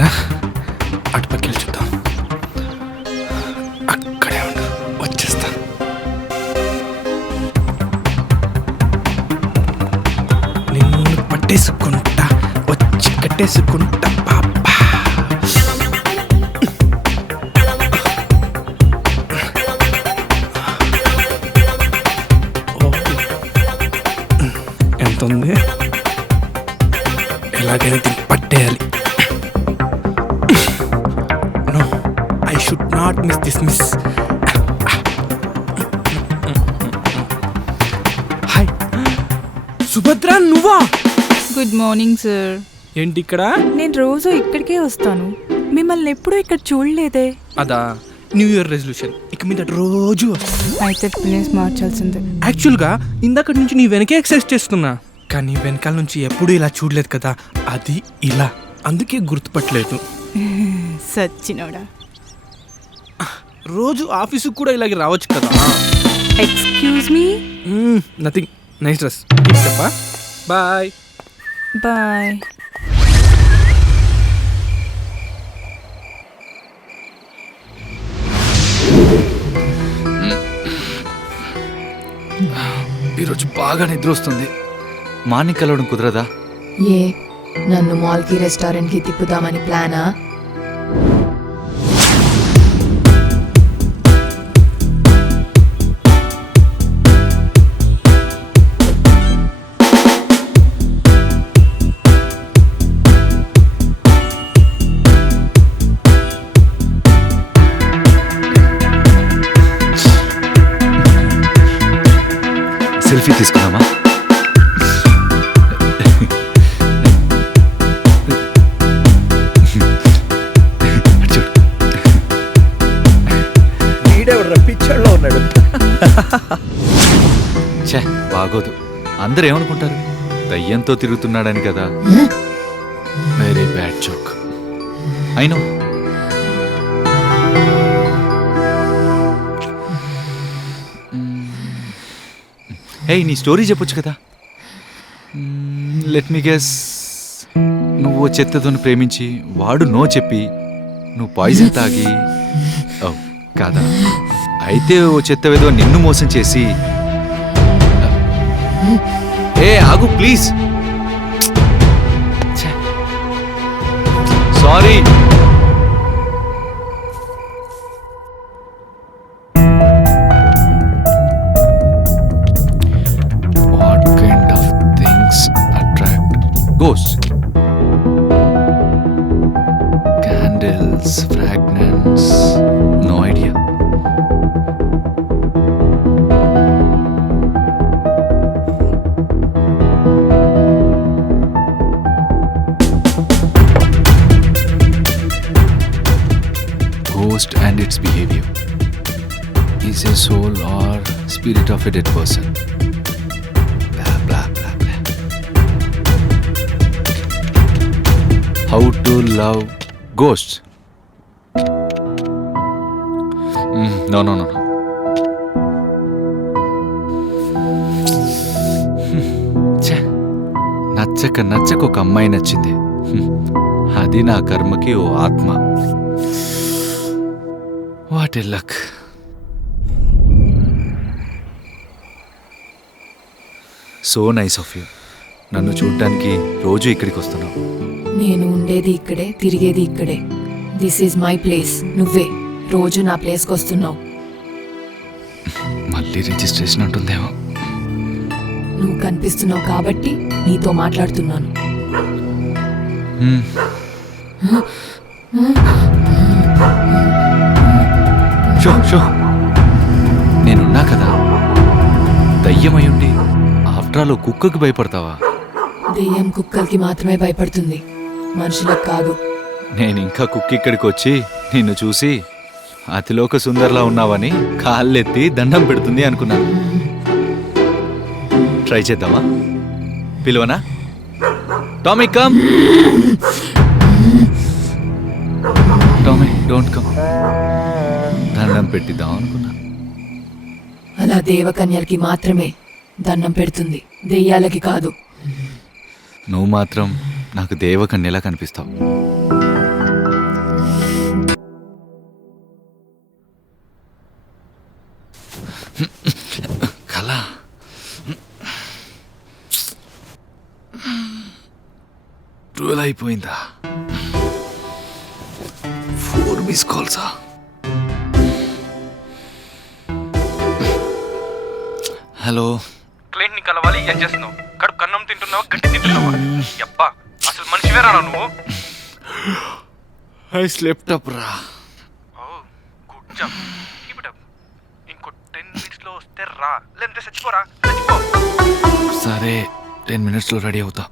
కదా, అటుపక్కి చూద్దాం. అక్కడే ఉండు, వచ్చేస్తా. నిన్ను పట్టేసుకుంటా, వచ్చి కట్టేసుకుంటా పాప. ఎంత ఉంది? ఎలాగైనా దీన్ని పట్టేయాలి. No, I should not miss this miss. Hi Subhadra, నువ్వా? Good morning sir. ఏంటి ఇక్కడ? నేను రోజు ఇక్కడికే వస్తాను, మిమ్మల్ని ఎప్పుడూ ఇక్కడ చూడలేదే. అదా న్యూ ఇయర్ రెజల్యూషన్, ఇక మీద రోజు వస్తాను. అయితే ప్లేస్ మార్చాల్సిందే. యాక్చువల్గా ఇందాక నుంచి నీ వెనకే ఎక్సర్సైజ్ చేస్తున్నా, కానీ వెనకాల నుంచి ఎప్పుడూ ఇలా చూడలేదు కదా, అది ఇలా, అందుకే గుర్తుపట్టలేదు. సచ్చినోడా. రోజు ఆఫీసుకు కూడా ఇలాగే రావచ్చు కదా. Excuse me. Nothing, nice dress. చెప్పా, బాయ్ బాయ్. ఈరోజు బాగా నిద్ర వస్తుంది. మార్నింగ్ కలవడం కుదరదా? ఏ నన్ను మాల్కి రెస్టారెంట్కి తిప్పుదామని ప్లానా? సెల్ఫీ తీసుకున్నామా? పిక్చర్లో ఉన్నాడు. ఛే, బాగోదు. అందరూ ఏమనుకుంటారు? దయ్యంతో తిరుగుతున్నాడని కదా. Very bad joke. అయినో హే, నీ స్టోరీ చెప్పొచ్చు కదా. లెట్ మీ గెస్, నువ్వు చెత్తతో ప్రేమించి వాడు నో చెప్పి నువ్వు పాయిజన్ తాగి. ఓ కాదా? అయితే ఓ చెత్త వేదో నిన్ను మోసం చేసి. ఏ ఆగు please. Sorry. What kind of things attract ghost? Candles, fragrance, no idea. Ghost and its behavior is a soul or spirit of a dead person. Blah blah blah blah. How to love ghosts? No. నచ్చక ఒక అమ్మాయి నచ్చింది. అది నా కర్మకి ఓ ఆత్మ. What a luck. So nice of you. నన్ను చూడటానికి రోజు ఇక్కడికి వస్తున్నావు. నేను ఉండేది ఇక్కడే, తిరిగేది ఇక్కడే. This is my place. నువ్వే రోజు నా ప్లేస్కి వస్తున్నావు. మళ్ళీ రిజిస్ట్రేషన్ ఉంటుందేమో. నువ్వు కనిపిస్తున్నావు కాబట్టి నీతో మాట్లాడుతున్నాను. షో నేనున్నా కదా. దయ్యమయ్యుండి ఆఫ్టర్ ఆల్ కుక్కకి భయపడతావా? దెయ్యం కుక్కలకి మాత్రమే భయపడుతుంది, మనుషులకు కాదు. నేను ఇంకా కుక్క ఇక్కడికి వచ్చి నిన్ను చూసి అతిలోక సుందర్లా ఉన్నావని కాళ్ళెత్తి దండం పెడుతుంది అనుకున్నాను. ట్రై చేద్దామా? పిలువనా? Tommy come. Tommy don't come. దండం పెట్టిద్దాం అనుకున్నా. అలా దేవకన్యలకి మాత్రమే దండం పెడుతుంది, దెయ్యాలకి కాదు. నువ్వు మాత్రం నాకు దేవకన్యలా కనిపిస్తావు. చాలా ట్వెల్వ్ అయిపోయిందా? 4 మిస్ కాల్సా? హలో, క్లయింట్ ని కలవాలి, ఏం చేస్తున్నావు? కడుపు కన్నం తింటున్నావా, గట్టి తింటున్నావా? అబ్బా, అసలు మనిషివే రా నువ్వు. ఐ స్లెప్ట్ అప్ రా. Good job, keep it up. ఇంకో 10 minutes లో వస్తే రా, లేదంటే చచ్చిపోరా, చచ్చిపో. సరే, 10 minutes లో రెడీ అవుతా.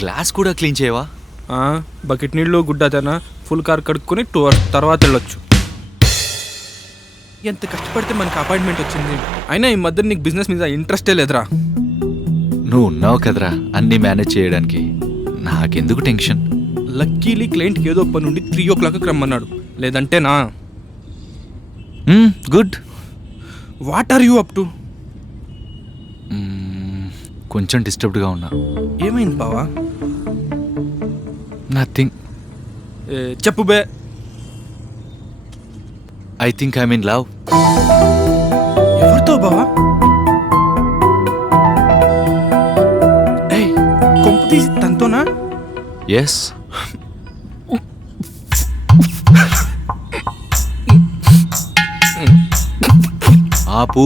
గ్లాస్ కూడా క్లీన్ చేయవా? బకెట్ నీళ్ళు గుడ్డతనా ఫుల్ కార్ కడుక్కొని 2 hours తర్వాత వెళ్ళొచ్చు. ఎంత కష్టపడితే మనకి అపాయింట్మెంట్ వచ్చింది. అయినా ఈ మధ్య నీకు బిజినెస్ మీద ఇంట్రెస్టే లేదురా. నువ్వు ఉన్నావు కదరా అన్నీ మేనేజ్ చేయడానికి, నాకెందుకు టెన్షన్? లక్కీలీ క్లయింట్కి ఏదో పని నుండి 3 o'clock రమ్మన్నాడు, లేదంటేనా. Good. What are you up to? కొంచెం డిస్టర్బ్డ్గా ఉన్నా. ఏమైంది బావా? నథింగ్. చెప్పు బే. I think I mean love. ఎవరితో బావా? ఏయ్, కొంప తీసి తనతోనా? ఎస్. ఆపు.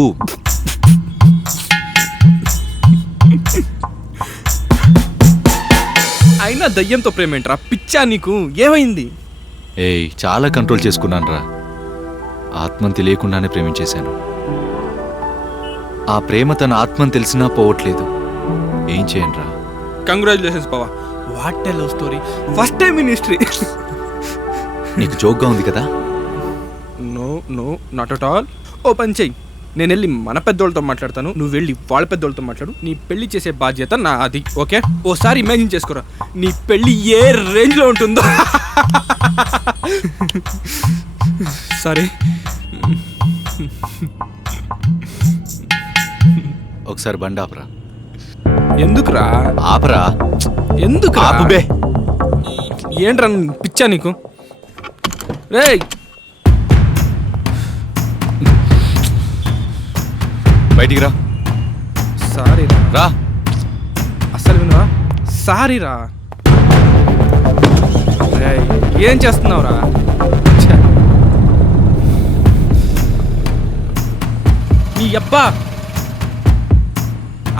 అయినా దయ్యంతో ప్రేమేంట్రా, పిచ్చా నీకు? ఏమైంది? ఏయ్, చాలా కంట్రోల్ చేసుకున్నాను రా. ఆత్మను తెలియకుండానే ప్రేమించేశాను. ఆ ప్రేమ తన ఆత్మను తెలిసినా పోవట్లేదు. ఏం చేయను రా. కంగ్రాచులేషన్స్ బావా, what a love story, first time in history. నీకు జోక్గా ఉంది కదా? No no, not at all. ఓ పని చెయ్యి, నేను వెళ్ళి మన పెద్దోళ్ళతో మాట్లాడతాను, నువ్వు వెళ్ళి వాళ్ళ పెద్దోళ్ళతో మాట్లాడు. నీ పెళ్లి చేసే బాధ్యత నా అది, ఓకే? ఓసారి ఇమాజిన్ చేసుకోరా, నీ పెళ్లి ఏ రేంజ్లో ఉంటుందో. సరే, ఒకసారి బండి ఆపరా. ఎందుకురా? ఆపరా. ఎందుకు ఆపుబే. ఏంట్రా పిచ్చా నీకు? రేయ్, బయటికి రా. సారీ రా. అస్సలు వినవా? సారీ రా. రేయ్, ఏం చేస్తున్నావురా? ఛే. నీ అబ్బా,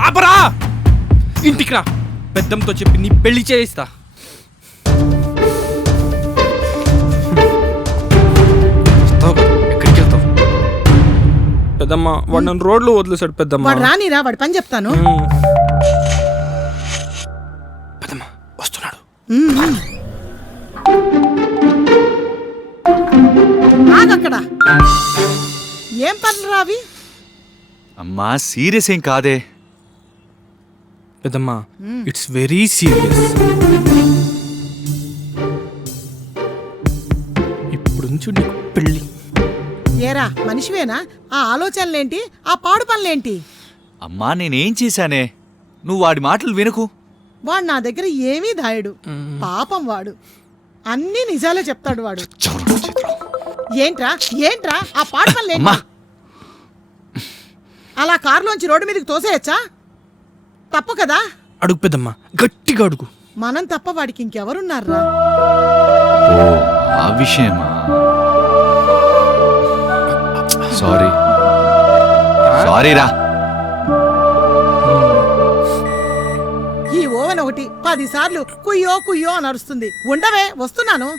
ఆపరా. ఇంటికి రా, పెద్దంతో చెప్పి నీ పెళ్లి చేయిస్తా. ఎక్కడికి వెళ్తావు? పెద్దమ్మ, వాడు నన్ను రోడ్లో వదిలేశాడు పెద్దమ్మ. వాడు రానిరా, వాడి పని చెప్తాను. పెద్దమ్మ వస్తున్నాడు. ఆగక్కడ. ఏం పనులు రావి? అమ్మా, సీరియస్ ఏం కాదే. పెద్దమ్మ, ఇట్స్ వెరీ సీరియస్. ఇప్పుడు నుంచి నీకు పెళ్ళి. ఏరా, మనిషివేనా? ఆ ఆలోచనలేంటి, ఆ పాడు పనులేంటి? అమ్మా, నేనేం చేశానే? నువ్వు వాడి మాటలు వినకు. వాడు నా దగ్గర ఏమీ దాయడు. పాపం వాడు అన్నీ నిజాలే చెప్తాడు వాడు. ఏంట్రా ఏంట్రా ఆ పాడు పనులేంటి? అలా కారులోంచి రోడ్డు మీదకి తోసేయచ్చా? తప్పు కదా? అడుగు పెద్దమ్మ, గట్టిగా అడుగు. మనం తప్ప వాడికి ఇంకెవరున్నారా? ఓ, ఆ విషయమా? సారీ. సారీ రా. ఈ ఓవెన్ ఒకటి 10 సార్లు కుయ్యో కుయ్యో అని అరుస్తుంది. ఉండవే, వస్తున్నాను.